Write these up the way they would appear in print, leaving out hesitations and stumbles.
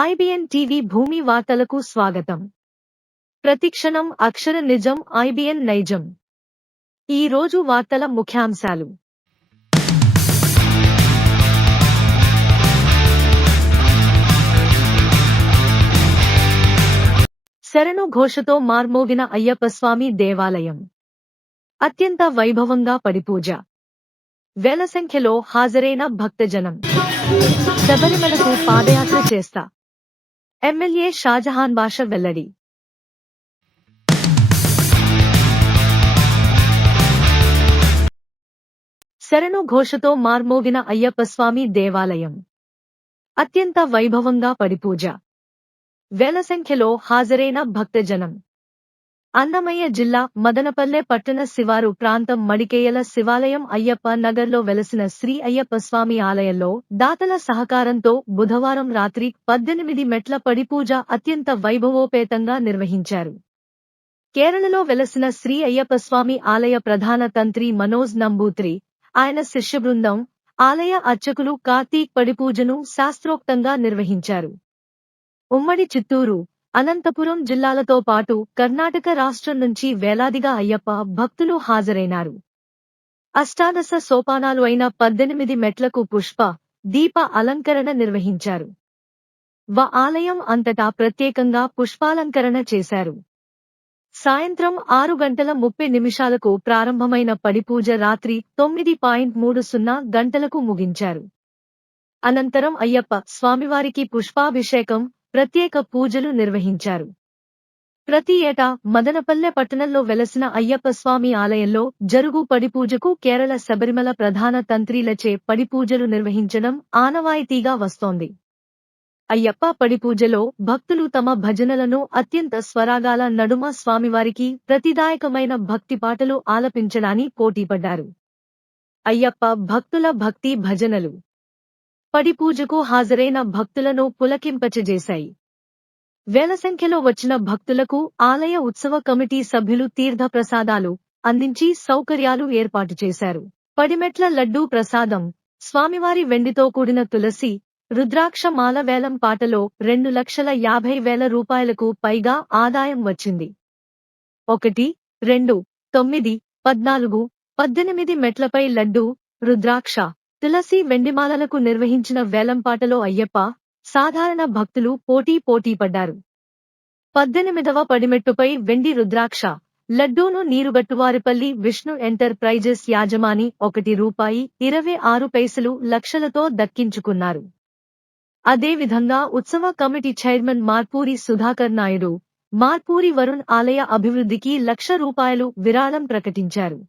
IBN TV భూమి వార్తలకు స్వాగతం. ప్రతిక్షణం అక్షర నిజం. ఐబిఎన్ నైజం. ఈ రోజు వార్తల ముఖ్యాంశాలు. శరణు ఘోషతో మార్మోగిన అయ్యప్పస్వామి దేవాలయం. అత్యంత వైభవంగా పడిపూజ. వేల సంఖ్యలో హాజరైన భక్తజనం. శబరిమలకు పాదయాత్ర చేస్తా. ఎమ్మెల్యే షాజహాన్ బాషా వెల్లడి. శరణు ఘోషతో మార్మోగిన అయ్యప్పస్వామి దేవాలయం. అత్యంత వైభవంగా పడిపూజ. వేల సంఖ్యలో హాజరైన భక్తజనం. అన్నమయ్య జిల్లా మదనపల్లె పట్టణ శివారు ప్రాంతం మడికేయల శివాలయం అయ్యప్ప నగర్లో వెలసిన శ్రీ అయ్యప్ప స్వామి ఆలయంలో దాతల సహకారంతో బుధవారం రాత్రి 18 మెట్ల పడిపూజ అత్యంత వైభవోపేతంగా నిర్వహించారు. కేరళలో వెలసిన శ్రీ అయ్యప్ప స్వామి ఆలయ ప్రధాన తంత్రి మనోజ్ నంబూత్రి, ఆయన శిష్యబృందం, ఆలయ అర్చకులు కార్తీక్ పడిపూజను శాస్త్రోక్తంగా నిర్వహించారు. ఉమ్మడి చిత్తూరు, అనంతపురం జిల్లాలతో పాటు కర్ణాటక రాష్ట్రం నుంచి వేలాదిగా అయ్యప్ప భక్తులు హాజరైనారు. అష్టాదశ సోపానాలు అయిన 18 మెట్లకు పుష్ప, దీప అలంకరణ నిర్వహించారు. ఆలయం అంతటా ప్రత్యేకంగా పుష్పాలంకరణ చేశారు. సాయంత్రం 6:30 ప్రారంభమైన పడిపూజ రాత్రి 9:30 గంటలకు ముగించారు. అనంతరం అయ్యప్ప స్వామివారికి పుష్పాభిషేకం, ప్రత్యేక పూజలు నిర్వహించారు. ప్రతి ఏటా మదనపల్లె పట్టణంలో వెలసిన అయ్యప్ప స్వామి ఆలయంలో జరుగు పడిపూజకు కేరళ శబరిమల ప్రధాన తంత్రీలచే పడిపూజలు నిర్వహించడం ఆనవాయితీగా వస్తోంది. అయ్యప్ప పడిపూజలో భక్తులు తమ భజనలను అత్యంత స్వరాగాల నడుమ స్వామివారికి ప్రతిదాయకమైన భక్తి పాటలు ఆలపించడాన్ని పోటీపడ్డారు. అయ్యప్ప భక్తుల భక్తి భజనలు పడిపూజకు హాజరైన భక్తులను పులకింపచేశాయి. వేల సంఖ్యలో వచ్చిన భక్తులకు ఆలయ ఉత్సవ కమిటీ సభ్యులు తీర్థ ప్రసాదాలు అందించి సౌకర్యాలు ఏర్పాటు చేశారు. పడిమెట్ల లడ్డూ ప్రసాదం, స్వామివారి వెండితో కూడిన తులసి, రుద్రాక్ష మాల వేలం పాటలో 2,50,000 రూపాయలకు పైగా ఆదాయం వచ్చింది. 1, 2, 9, 14, 18 మెట్లపై లడ్డూ, రుద్రాక్ష, తులసి వెండిమాలలకు నిర్వహించిన వేలంపాటలో అయ్యప్ప, సాధారణ భక్తులు పోటీ పడ్డారు. 18వ పడిమెట్టుపై వెండి రుద్రాక్ష, లడ్డూను నీరుగట్టువారిపల్లి విష్ణు ఎంటర్ప్రైజెస్ యాజమాని ₹1.26 లక్షలతో దక్కించుకున్నారు. అదేవిధంగా ఉత్సవ కమిటీ చైర్మన్ మార్పూరి సుధాకర్ నాయుడు, మార్పూరి వరుణ్ ఆలయ అభివృద్ధికి ₹1,00,000 విరాళం ప్రకటించారు.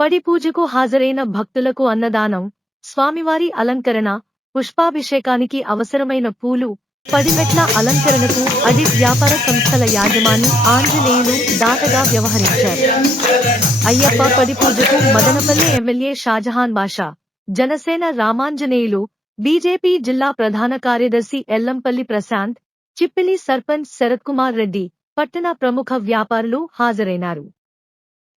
పడిపూజకు హాజరైన భక్తులకు అన్నదానం, స్వామివారి అలంకరణ, పుష్పాభిషేకానికి అవసరమైన పూలు, పడిమెట్ల అలంకరణకు అడిట్ వ్యాపార సంస్థల యాజమాని ఆంజనేయులు దాతగా వ్యవహరించారు. అయ్యప్ప పడిపూజకు మదనపల్లె ఎమ్మెల్యే షాజహాన్ బాషా, జనసేన రామాంజనేయులు, బీజేపీ జిల్లా ప్రధాన కార్యదర్శి ఎల్లంపల్లి ప్రశాంత్, చిప్పిలి సర్పంచ్ శరత్కుమార్ రెడ్డి, పట్టణ ప్రముఖ వ్యాపారులు హాజరైనారు.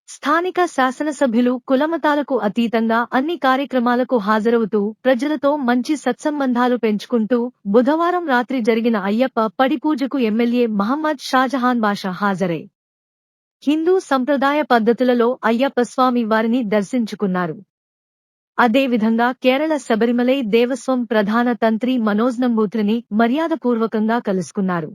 స్థానిక శాసనసభ్యులు కులమతాలకు అతీతంగా అన్ని కార్యక్రమాలకు హాజరవుతూ ప్రజలతో మంచి సత్సంబంధాలు పెంచుకుంటూ బుధవారం రాత్రి జరిగిన అయ్యప్ప పడిపూజకు ఎమ్మెల్యే మహమ్మద్ షాజహాన్ బాషా హాజరై హిందూ సంప్రదాయ పద్ధతులలో అయ్యప్ప స్వామి వారిని దర్శించుకున్నారు. అదేవిధంగా కేరళ శబరిమలై దేవస్వం ప్రధాన తంత్రి మనోజ్ నంబూత్రిని మర్యాదపూర్వకంగా కలుసుకున్నారు.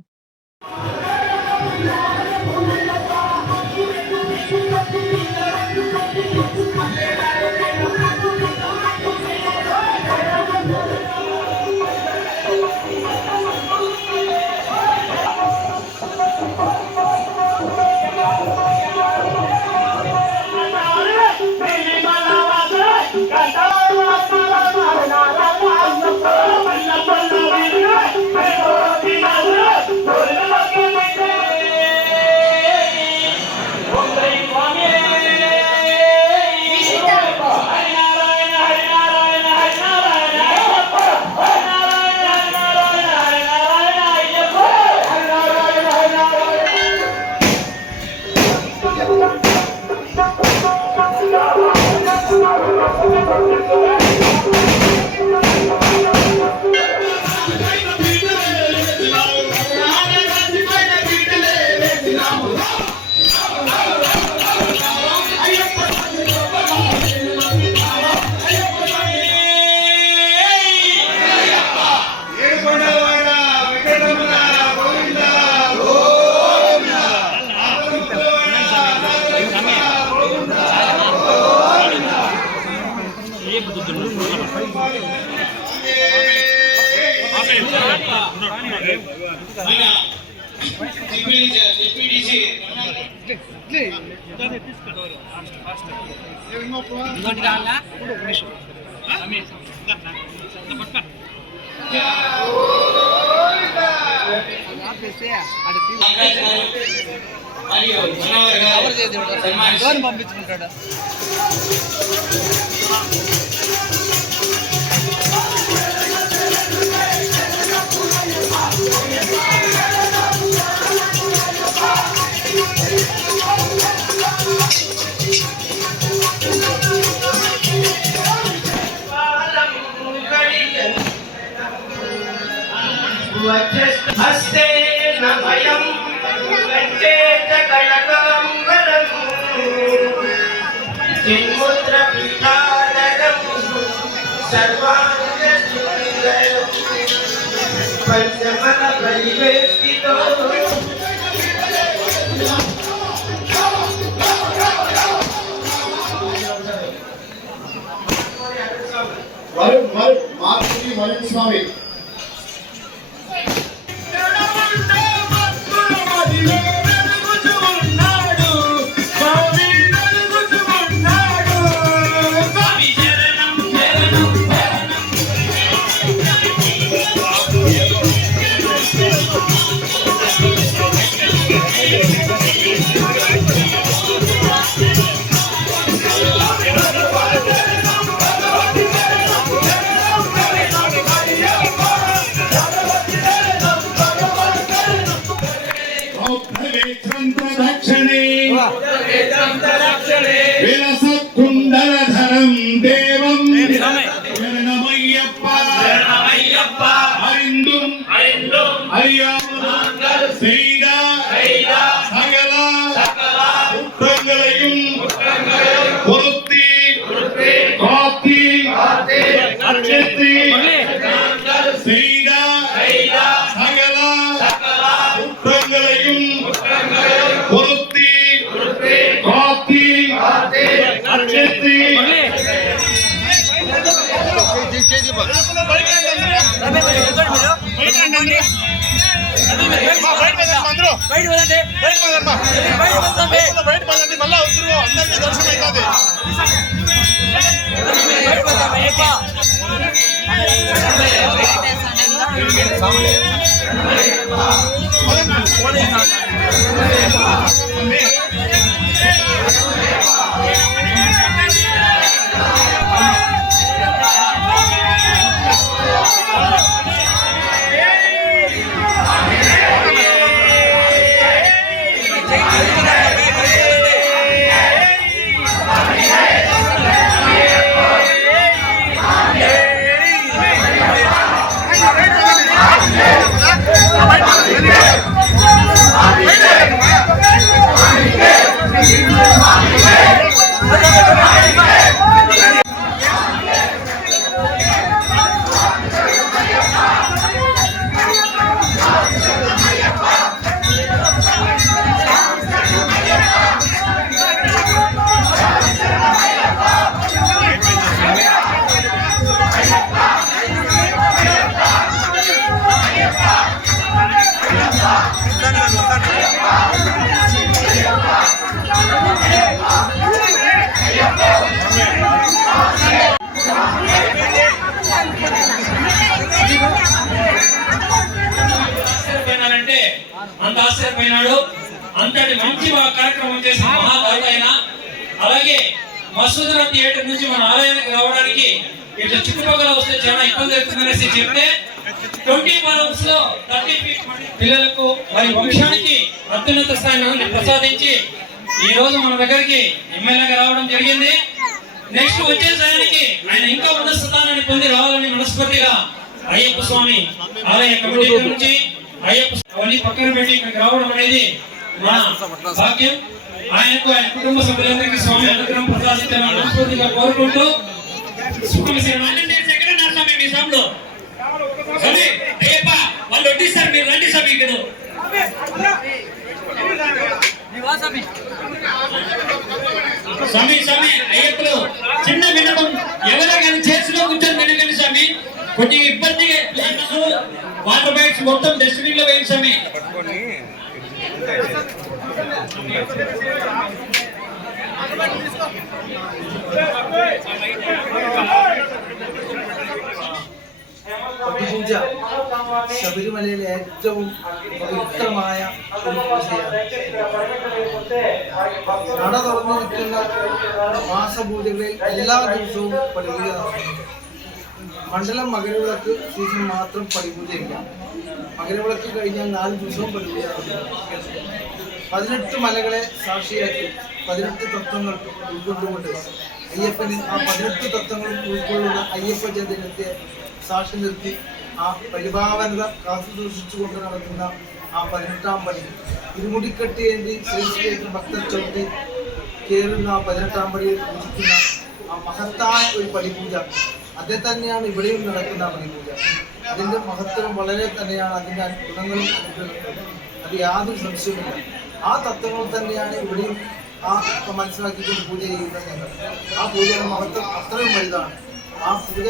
పంపించుకుంటాడా హస్తే నమయం కంచేత కనకాంబరము చిన్ముద్ర పీఠాధరం సర్వాంగ సుందరం పంచమల పరివేష్టితో మార్పుని వరుణ్ స్వామి విలసకుండలధరం దేవం அறிந்தும் அறியாமல் செய்த சகல குற்றங்களையும் பொருத்தி காத்தி அச்சத்தி செய்த சகல குற்றங்களையும் பொருத்தி காத்தி அச்சத்தி మళ్ళా అందరికీ దర్శనం అవుతుంది. అంత ఆశ్చర్యపోయినాడు. అంతటి మంచి కార్యక్రమం చేసిన మహాదాత అయినా. అలాగే మసూదర థియేటర్ నుంచి మన ఆలయానికి రావడానికి ఇట్లా చుట్టుపక్కల వస్తే చాలా ఇబ్బంది అవుతుందనేసి చెప్తే 20 months లో 30 feet పిల్లలకు వారి వంశానికి అత్యున్నత స్థాయిని ప్రసాదించి ఈ రోజు మన దగ్గరికి ఎమ్మెల్యేగా రావడం జరిగింది. నెక్స్ట్ వచ్చే సమయానికి ఆయన ఇంకా ఉన్నత స్థానాన్ని పొంది రావాలని మనస్ఫూర్తిగా అయ్యప్ప స్వామి ఆలయ కమిటీ నుంచి అయ్యప్ప అవన్నీ పక్కన పెట్టి ఇక్కడికి రావడం అనేది మన భాగ్యం. ఆయనకు ఆయన కుటుంబ సభ్యులందరికీ స్వామి అనుగ్రహం ప్రసాదించాలని మనస్ఫూర్తిగా కోరుకుంటూ మీ సాంలో అయ్యప్ప వాళ్ళు వడ్డిస్తారు, మీరు రండి స్వామి ఇక్కడ. స్వామి స్వామి అయ్యప్పలు చిన్న వినడం ఎవరో కానీ చేతిలో కూర్చొని వినగండి స్వామి. కొద్దిగా ఇబ్బందిగా వాటర్ బ్యాగ్స్ మొత్తం డస్ట్బిన్ లో వేయించండి. പടിപൂജ ശബരിമലയിലെ ഏറ്റവും പവിത്രമായ ഒരു പൂജയാണ്. നട തുറന്നു നിൽക്കുന്ന മാസപൂജകളിൽ എല്ലാ ദിവസവും പടിപൂജ നടത്തുന്നു. മണ്ഡലം മകരവിളക്ക് സീസൺ മാത്രം പടിപൂജയില്ല. മകരവിളക്ക് കഴിഞ്ഞാൽ 4 ദിവസവും പടിപൂജ നടത്തുന്നു. 18 മലകളെ സാക്ഷിയാക്കി 18 തത്വങ്ങൾ ഉൾക്കൊണ്ടുകൊണ്ട് അയ്യപ്പന് ആ 18 തത്വങ്ങൾ ഉൾക്കൊള്ളുന്ന അയ്യപ്പ ചൈതന്യത്തെ സാക്ഷി നിർത്തി ആ പരിഭാവനത കാത്തു സൂക്ഷിച്ചുകൊണ്ട് നടത്തുന്ന ആ 18ാം പടി ഇരുമുടിക്കെട്ടിയേന്തി ശ്രേഷ്ഠ ഭക്തർ ചവിട്ടി കയറുന്ന ആ 18ാം പടിയിൽ പൂജിക്കുന്ന ആ മഹത്തായ ഒരു പടിപൂജ അതേ തന്നെയാണ് ഇവിടെയും നടക്കുന്ന പടിപൂജ. അതിൻ്റെ മഹത്വം വളരെ തന്നെയാണ്, അതിൻ്റെ ഗുണങ്ങളും അനുഗ്രഹങ്ങളും അത് യാതൊരു സംശയവുമില്ല. ആ തത്വങ്ങൾ തന്നെയാണ് ഇവിടെയും ആ മനസ്സിലാക്കിക്കൊണ്ട് പൂജ ചെയ്യുന്നത് ഞങ്ങൾ. ആ പൂജയുടെ മഹത്വം അത്രയും വലുതാണ്. ആ പൂജ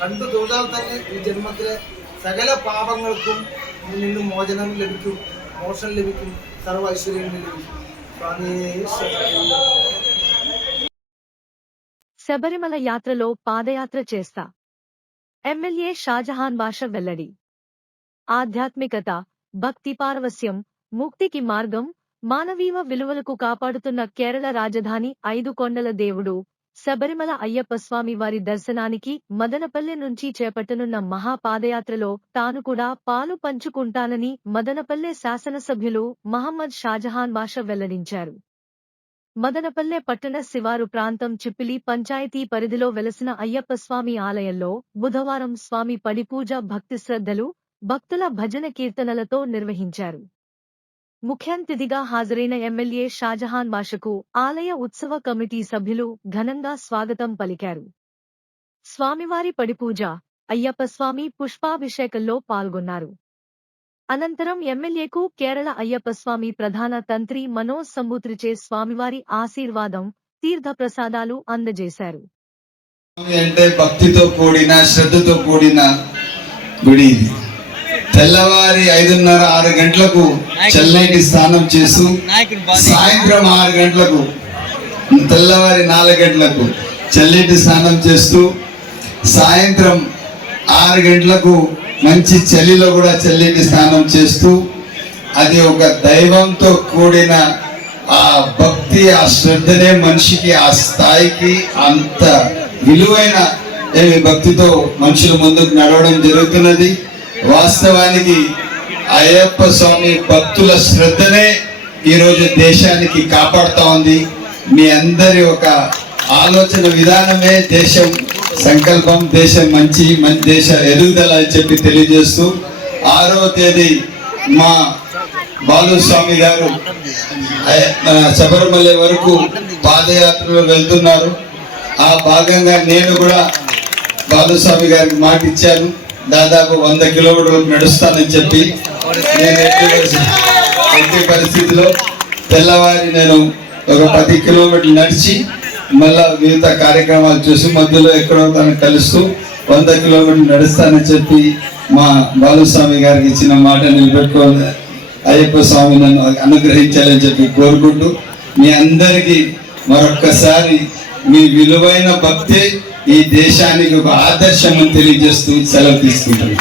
കണ്ടു തൊഴുതാൽ തന്നെ ഈ ജന്മത്തിലെ സകല പാപങ്ങൾക്കും നിന്നും മോചനം ലഭിക്കും, മോക്ഷം ലഭിക്കും, സർവ്വ ഐശ്വര്യങ്ങൾ ലഭിക്കും. శబరిమల యాత్రలో పాదయాత్ర చేస్తా. ఎమ్మెల్యే షాజహాన్ భాష వెల్లడి. ఆధ్యాత్మికత, భక్తి పారవస్యం, ముక్తికి మార్గం, మానవీయ విలువలకు కాపాడుతున్న కేరళ రాజధాని 5 కొండల దేవుడు శబరిమల అయ్యప్ప స్వామి వారి దర్శనానికి మదనపల్లె నుంచి చేపట్టనున్న మహాపాదయాత్రలో తాను కూడా పాలు పంచుకుంటానని మదనపల్లె శాసనసభ్యులు మహమ్మద్ షాజహాన్ భాష వెల్లడించారు. మదనపల్లె పట్టణ శివారు ప్రాంతం చిప్పిలి పంచాయతీ పరిధిలో వెలసిన అయ్యప్ప స్వామి ఆలయంలో బుధవారం స్వామి పడిపూజ భక్తి శ్రద్ధలు, భక్తుల భజన కీర్తనలతో నిర్వహించారు. ముఖ్యాంతిథిగా హాజరైన ఎమ్మెల్యే షాజహాన్ భాషకు ఆలయ ఉత్సవ కమిటీ సభ్యులు ఘనంగా స్వాగతం పలికారు. స్వామివారి పడిపూజ, అయ్యప్ప స్వామి పుష్పాభిషేకంలో పాల్గొన్నారు. అనంతరం ఎమ్మెల్యేకు కేరళ అయ్యప్ప స్వామి ప్రధాన తంత్రి మనోజ్ సంబూత్రిచే స్వామివారి ఆశీర్వాదం, తీర్థ ప్రసాదాలు అందజేశారు. అంటే భక్తితో కూడిన శ్రద్ధతో కూడిన గుడి ఇది. తెల్లవారి 5:30-6 గంటలకు చల్లటి స్నానం చేస్తూ సాయంత్రం 6 గంటలకు తెల్లవారి 4 గంటలకు చల్లటి స్నానం చేస్తూ సాయంత్రం 6 గంటలకు మంచి చలిలో కూడా చల్లటి స్నానం చేస్తూ అది ఒక దైవంతో కూడిన ఆ భక్తి, ఆ శ్రద్ధనే మనిషికి ఆ స్థాయికి అంత విలువైన భక్తితో మనుషుల ముందుకు నడవడం జరుగుతున్నది. వాస్తవానికి అయ్యప్ప స్వామి భక్తుల శ్రద్ధనే ఈరోజు దేశానికి కాపాడుతూ ఉంది. మీ అందరి ఒక ఆలోచన విధానమే దేశం సంకల్పం, దేశం మంచి దేశ ఎదుగుదల అని చెప్పి తెలియజేస్తూ 6వ తేదీ మా బాలుస్వామి గారు శబరిమల వరకు పాదయాత్రలో వెళ్తున్నారు. ఆ భాగంగా నేను కూడా బాలుస్వామి గారికి మాట ఇచ్చాను, దాదాపు 100 కిలోమీటర్లు నడుస్తానని చెప్పి. నేను ఎట్టి పరిస్థితిలో తెల్లవారి నేను ఒక 10 కిలోమీటర్లు నడిచి మళ్ళా మిగతా కార్యక్రమాలు చూసి మధ్యలో ఎక్కడో తను కలుస్తూ 100 కిలోమీటర్లు నడుస్తానని చెప్పి మా బాలుస్వామి గారికి ఇచ్చిన మాట నిలబెట్టుకోవాలి. అయ్యప్ప స్వామి నన్ను అనుగ్రహించాలని చెప్పి కోరుకుంటూ మీ అందరికీ మరొక్కసారి మీ విలువైన భక్తి ఈ దేశానికి ఒక ఆదర్శం అని తెలియజేస్తూ సెలవు తీసుకుంటాను.